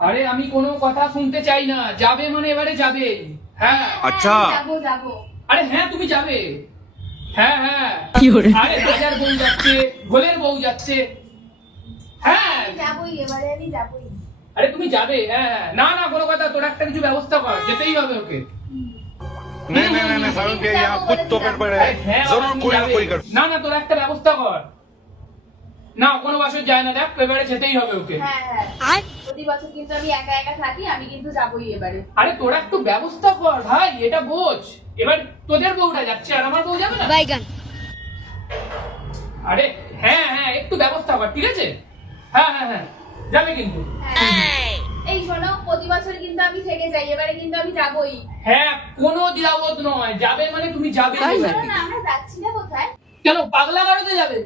আরে আমি কোনো কথা শুনতে চাই না, যাবে মানে এবারে যাবে। হ্যাঁ আচ্ছা যাবো যাবো। আরে হ্যাঁ তুমি যাবে। হ্যাঁ হ্যাঁ আরে রাজার বউ যাচ্ছে, গোলের বউ যাচ্ছে। হ্যাঁ যাবোই, এবারে আমি যাবোই। আরে তুমি যাবে। হ্যাঁ হ্যাঁ। না না কোনো কথা, তোর একটা কিছু ব্যবস্থা কর, যেতেই হবে ওকে। नहीं नहीं नहीं सारुण के यहाँ कुछ तो गड़बड़ है আরে হ্যাঁ বাবা, जरूर তুমি कोई ना যাবে। कोई गड़बड़ না না তোর একটা ব্যবস্থা কর। না কোনো বাসর যায় না, দেখ এবারে যেতেই হবে ওকে। হ্যাঁ হ্যাঁ, প্রতি বছর কিন্তু আমি একা একা থাকি, আমি কিন্তু যাবোই এবারে। আরে তোরা একটু ব্যবস্থা কর ভাই, এটা বোঝ। এবার তোদের বউটা যাচ্ছে আর আমার বউ যাবে না। আরে হ্যাঁ হ্যাঁ একটু ব্যবস্থা কর, ঠিক আছে? হ্যাঁ হ্যাঁ হ্যাঁ যাবে কিন্তু। হ্যাঁ। এই শোনো, প্রতি বছর কিন্তু আমি থেকে যাই, এবারে কিন্তু আমি যাবোই। হ্যাঁ কোনো দ্বিধাবোধ নয়, যাবে মানে তুমি যাবে। শোনো না, আমরা যাচ্ছি না কোথায়? কেন পাগলা গারদে যাবে?